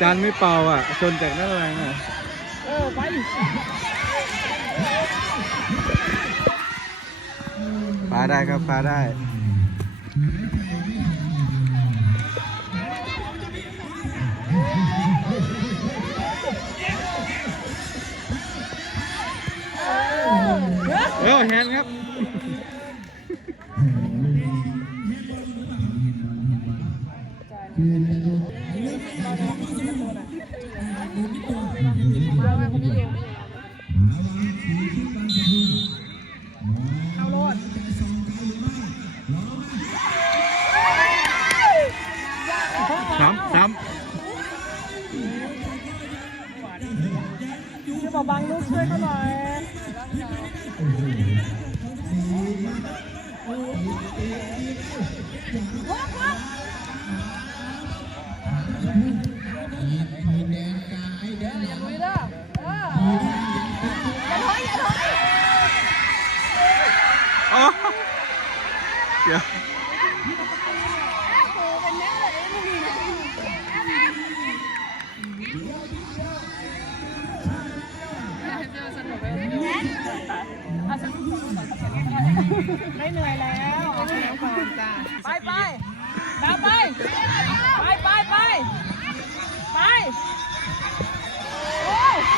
จานไม่เป่าอะ ชนจากด้านหลังอะ เออไปปลาได้ครับปลาได้ อย่าลุยเด้อเออ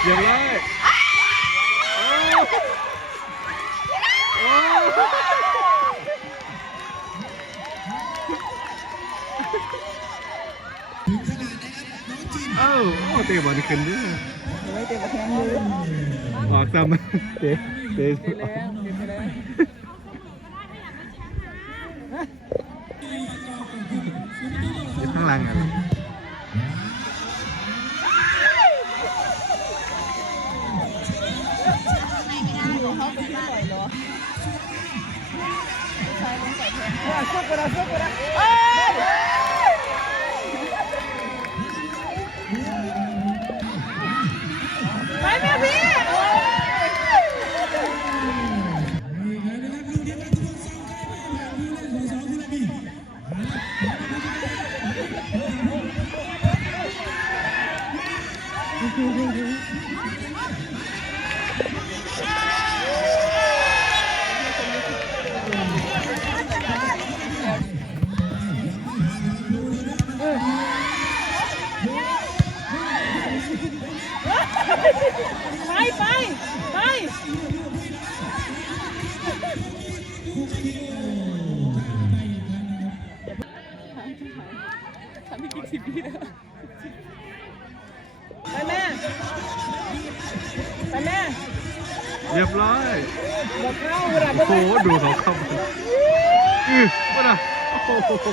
เรียบร้อยโอ้โอ้เอ้าโอ้เตะบอลขึ้นด้วยยเต็มกระแทงมือออกซ้ำเตะเตะกินแล้วกินไปแล้วอยู่ข้างหลังอะ ไปแม่ไปแม่เรียบร้อยบอกเข้าเวลาโอ้โหดูเขาเข้ามาอือว่าน่ะโอ้โห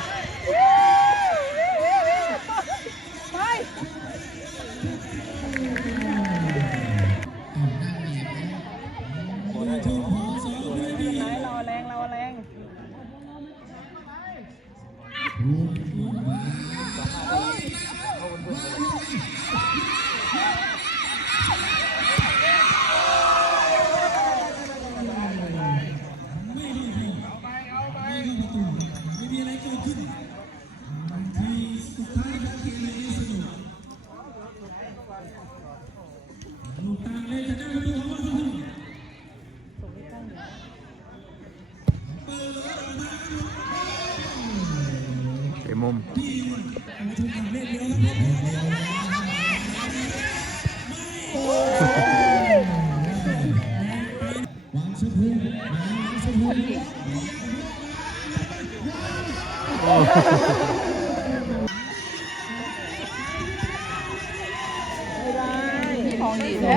ของดีแท้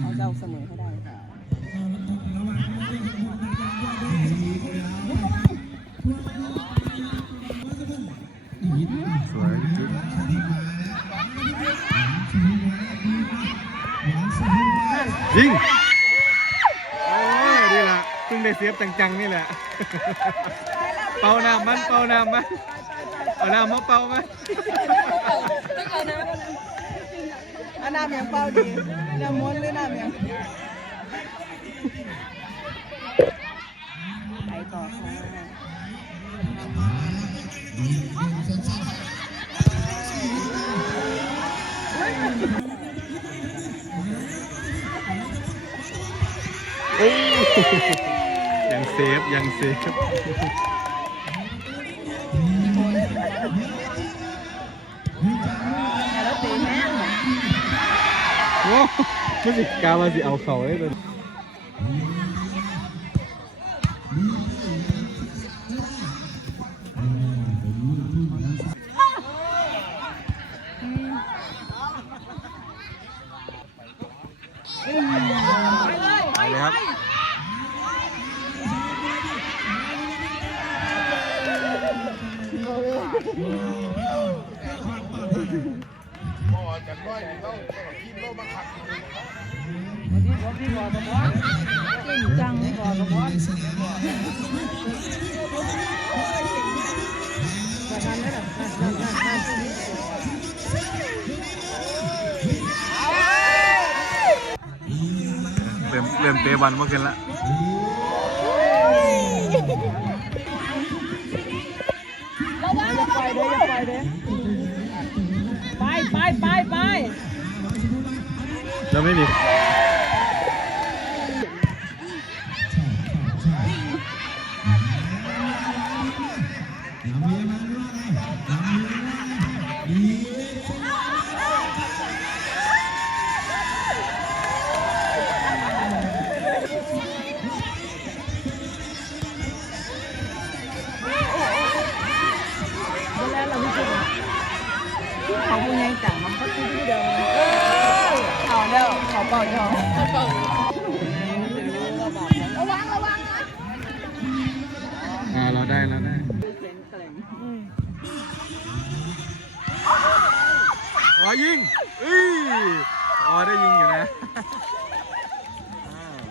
เขาจะเอาเสมอให้ได้ค่ะสวยจริงยิงโอ้ยนี่แหละเพิ่งได้เสียบจังๆนี่แหละ เป่าน้ำมัน เป่าน้ำมัน เอาน้ำมาเป่ามันอันน้ำยังเปล่าดีน้ำม้วนหรือน้ำยังไปต่อค่ะโอ้ยยังเซฟ ยังเซฟ ไม่สิกาว่าสิเอาเขาได้เลยไปเลยครับ ไปเลยครับจังก่อนบอสเริ่มเริ่มเตะบอลเมื่อคืนละ แล้วไม่มี อ๋อยิงเอ้ยอ๋อได้ยิงอยู่นะอ้าว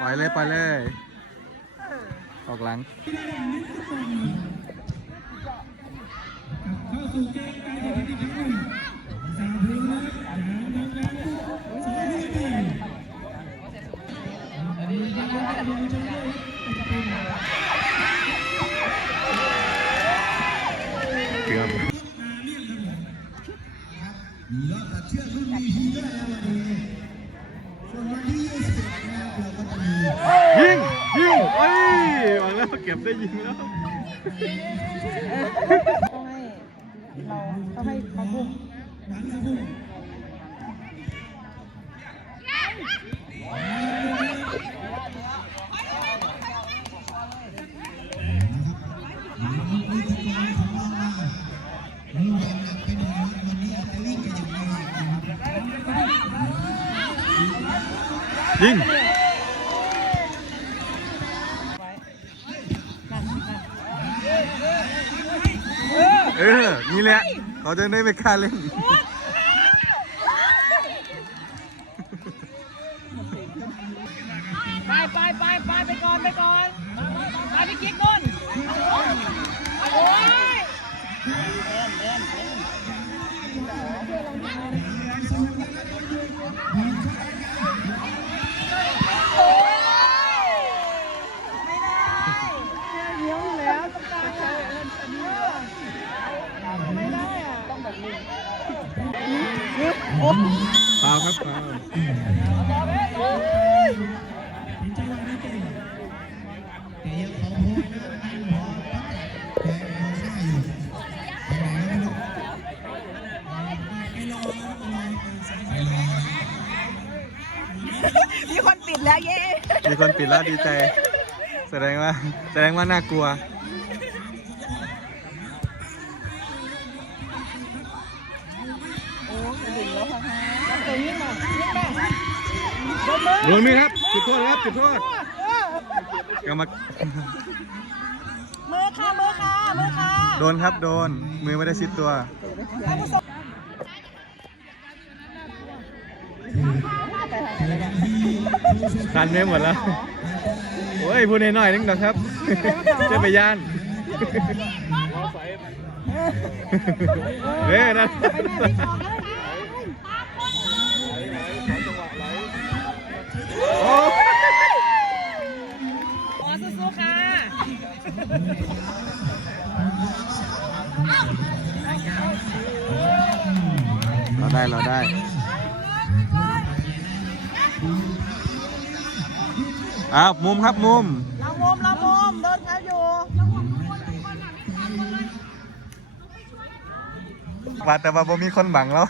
ปล่อยเลยปล่อยเลยออกหลังเกื หวังแล้วเก็บได้ยิงแล้วให้เราต้องให้เขาบุก ยิง เออ นี่แหละ เขา จะได้ไม่กล้าเล่น ไปไปไปไปไปก่อนไปก่อนไปพี่กิ๊กนู่นโอ้ย ฟาวครับฟาวมีคนปิดแล้วเย้ มีคนปิดแล้วดีใจ แสดงว่า แสดงว่าน่ากลัว โดนมือโดนมีครับจุดโทษครับจุดโทษกรรมมือค่ะมือค่ะมือค่ะโดนครับโดนมือไม่ได้ซิดตัวท่านผู้ชมทันไม่หมดแล้วโอ้ยพูดน้อยๆนึงดอกครับจะไปย่านเฮ้ยนั่น เราได้เราได้อ้าวมุมครับมุมเรามุมเรามุมโดนเขาอยู่ว่าแต่ว่าบ่มีคนบังแล้ว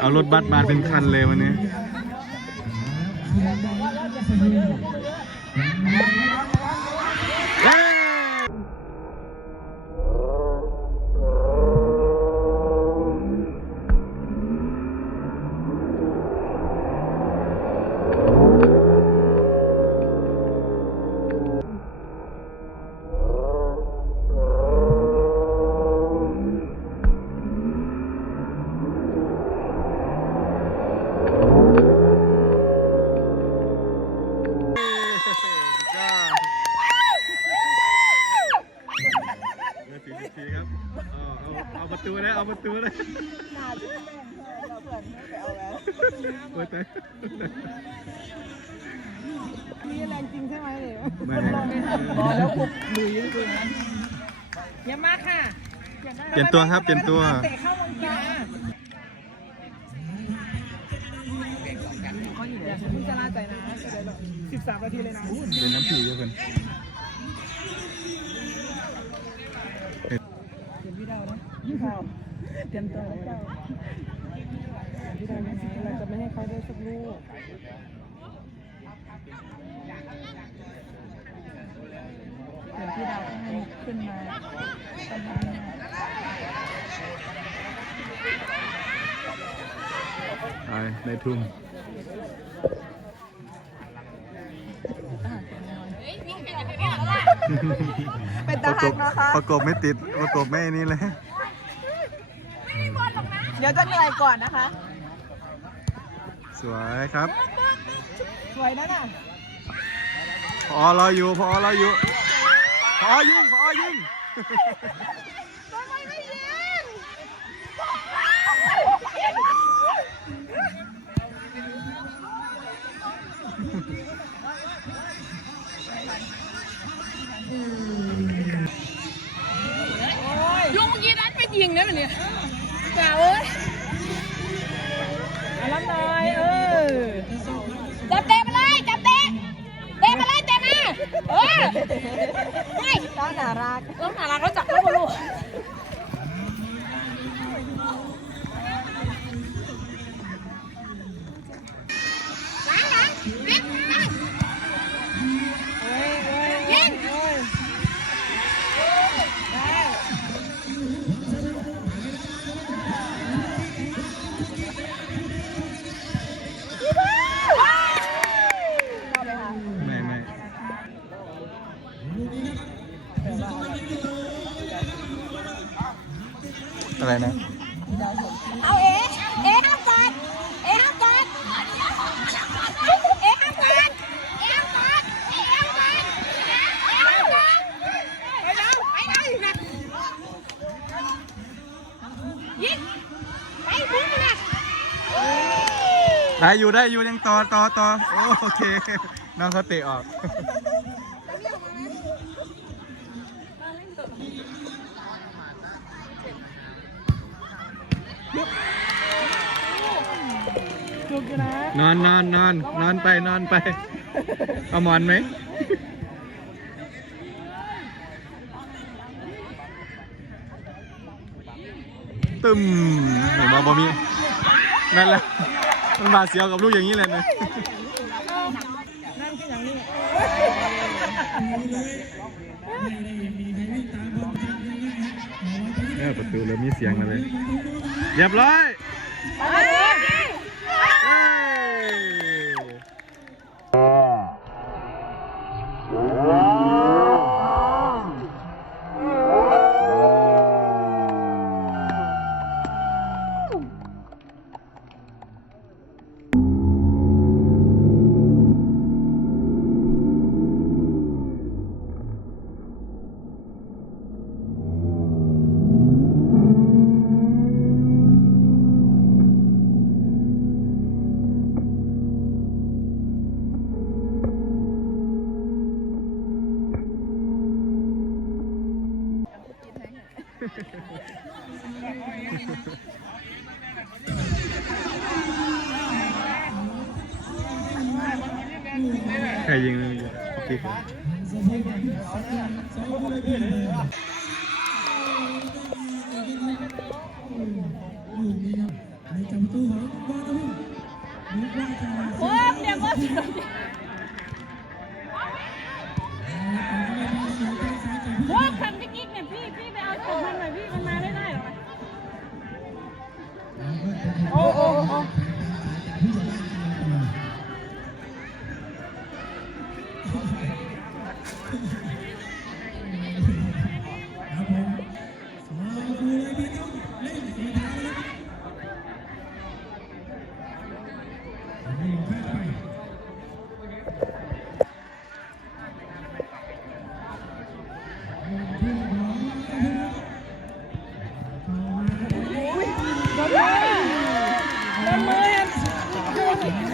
เอา รถบัสมาเป็นคันเลยวันนี้ นตัวครับเปลี่ยนตัว เตะเข้าวงการเขาอยู่เดี๋ยวคุณจะลาใจนะจะได้หรอสิบสามนาทีเลยนะเดี๋ยวน้ำผีเยอะเกินเดี๋ยวพี่ดาวนะพี่ดาวเตรียมตัวแล้วเจ้าพี่ดาวนะเราจะไม่ให้เขาได้สักลูกเดี๋ยวพี่ดาวต้องให้ขึ้นมาตอนนั้นนะ ไป ในทุ่มเป็นปตาระกหับกนะคะ ประกบไม่ติดประกบไม่นี่เลยเดี๋ยวจะเหนื่อยก่อนนะคะ สวยครับ สวยนะน่ะพอเราอยู่พอเราอยู่พอยิงพอยิง ลุงเมื่อ กี้นั้นไปยิงนะมันเนี่ยจ่าเอ้ยเอาล้ำหน่อยเออจับเตะมาเลยจับเตะเตะมาเลยเตะมาเออไม่ต้าน่ารักต้องหาเราจับแล้วมาลูก ได้อยู่ได้อยู่ยังต่อต่อต่อโอเค น้องเขาเตะออกนะนอนนอนนอนนอนไปนอนไป เอาหมอนไหมตึมเห็นบ่บ่มีนั่นแหละ มันบาดเสียวกับลูกอย่างนี้เลยนะนั่นคืออย่างนี้เออประตูเริ่มมีเสียงมาเลยเรียบร้อย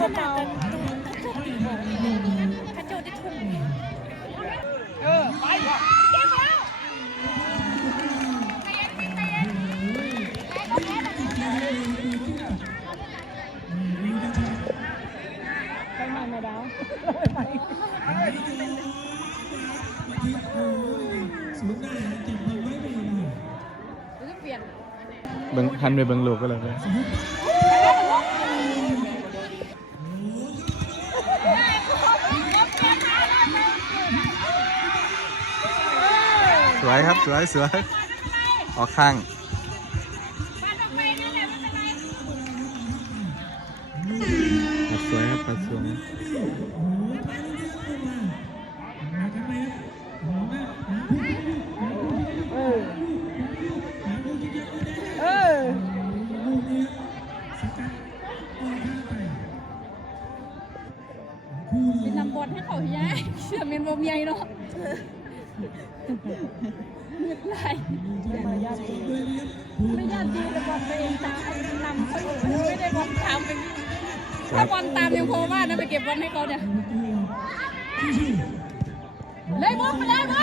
กระเป๋ากระโจนได้ทุ่มเออไปเก็บแล้วไปใหม่ไม่ดาวไปใหม่จะเปลี่ยนเบิ่งหันไปเบิ่งลูกก็เลยนะ สวยครับสวยสวยออกข้างปัดออกไปนั่นแหละไม่เป็นไรปัดสวยครับปัดสวยเออเออเป็นนำบอลให้เขาใช่เชื่อเมนโมเมียเนาะ เงือกไหลไม่ยากดีแต่บอลไปเองตามนำเขาอยู่ไม่ได้บอลตามไปถ้าบอลตามยังพอว่านะไปเก็บบอลให้เขาเนี่ยเลยบอลไปแลยบอล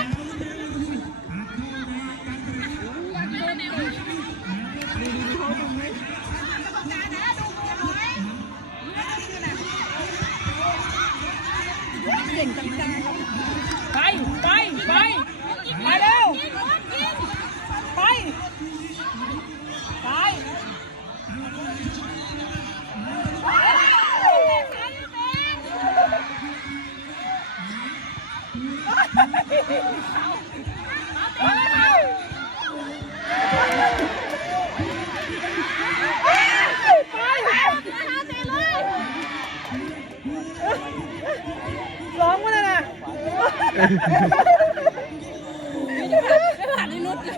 ผ่านในนุชเลย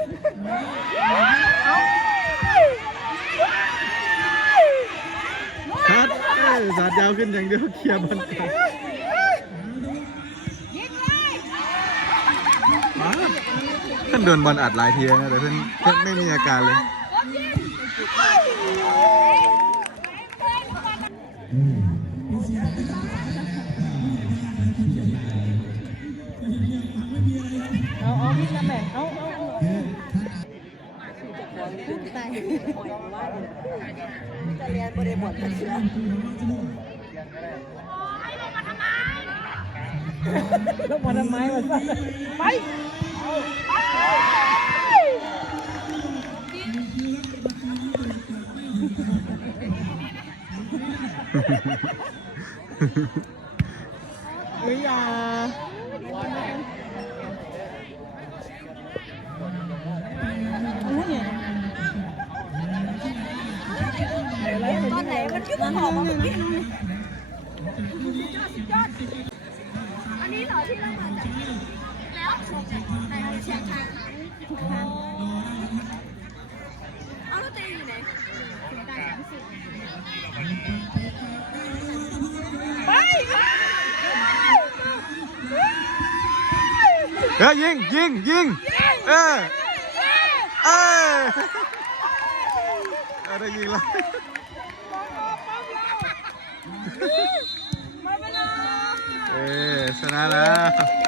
คัดเอ้ยสาดยาวขึ้นอย่างเดียวเคลียร์บอลก่อนยิงเลยมาเพื่อนโดนบอลอัดหลายทีแล้วนะแต่เพื่อนเพื่อนไม่มีอาการเลยรถยิ ตาจะเรียนบริบทกันเชื่อลงมาทำไมวะไปเฮ้ยอยา ตอนไหน มันก็ต้องออกมาแบบนี้อันนี้เหรอที่เรามาจากแล้วไหนเชียงคานเอาแล้วเต้อยู่ไหนเฮ้ยยิงยิงยิงเออเออเออได้ยิงแล้ว เออ ชนะแล้ว